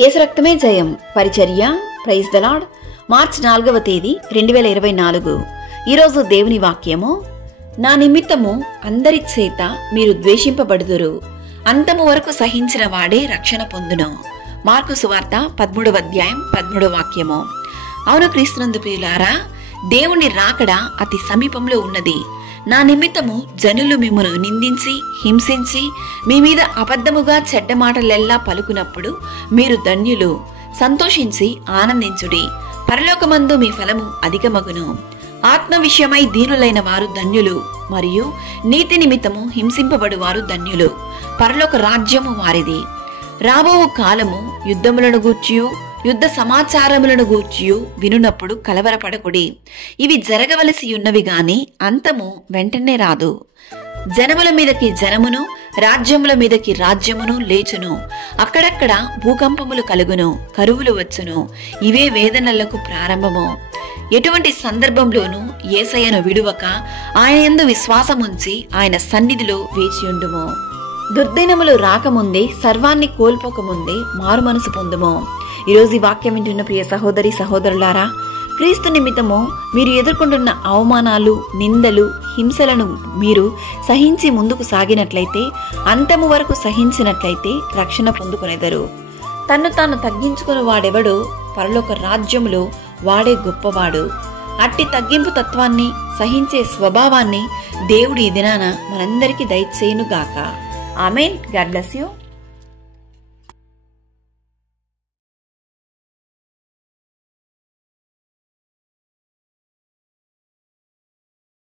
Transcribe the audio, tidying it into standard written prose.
యేసు రక్తమే జయం పరిచర్య ప్రైజ్ ద లార్డ్. మార్చి 4వ తేదీ 2024. ఈరోజు దేవుని వాక్యము, నా నిమిత్తము అందరి చేత మీరు ద్వేషింపబడుదురు, అంతము వరకు సహించిన వాడే రక్షణ పొందును. మార్కు సువార్త 13వ అధ్యాయం 13వ వాక్యము. అవును క్రీస్తునందు ప్రియులారా, దేవుని రాకడ అతి సమీపంలో ఉన్నది. నా నిమిత్తము జనులు మిమ్మును నిందించి హింసించి మీ మీద అబద్ధముగా చెడ్డ మాటలెల్లా పలుకునప్పుడు మీరు ధన్యులు. సంతోషించి ఆనందించుడి, పరలోకమందు మీ ఫలము అధికమగును. ఆత్మ విషయమై దీనులైన వారు ధన్యులు, మరియు నీతి నిమిత్తము హింసింపబడు వారు ధన్యులు, పరలోక రాజ్యము వారిది. రాబో కాలము యుద్ధములను గూర్చియు యుద్ధ సమాచారములను గూర్చియు వినునప్పుడు కలవరపడకుడి. ఇవి జరగవలసి ఉన్నవి గాని అంతము వెంటనే రాదు. జనముల మీదకి జనమును, రాజ్యముల మీదకి రాజ్యమును లేచును. అక్కడక్కడ భూకంపములు కలుగును, కరువులు వచ్చును. ఇవే వేదనలకు ప్రారంభము. ఎటువంటి సందర్భంలోనూ యేసయ్యను విడువక ఆయన యందు విశ్వాసముంచి ఆయన సన్నిధిలో వేచియుండుము. దుర్దినములు రాకముందే, సర్వాన్ని కోల్పోకముందే మారు మనసు పొందుము. ఈరోజు ఈ వాక్యం వింటున్న ప్రియ సహోదరి సహోదరులారా, క్రీస్తు నిమిత్తము మీరు ఎదుర్కొంటున్న అవమానాలు, నిందలు, హింసలను మీరు సహించి ముందుకు సాగినట్లయితే, అంతము వరకు సహించినట్లయితే రక్షణ పొందుకునేదరు. తన్ను తాను తగ్గించుకుని వాడెవడో పరలోక రాజ్యములో వాడే గొప్పవాడు. అట్టి తగ్గింపు తత్వాన్ని, సహించే స్వభావాన్ని దేవుడి ఈ దినాన మనందరికీ దయచేయునుగాక. ఆమేన్. God bless you.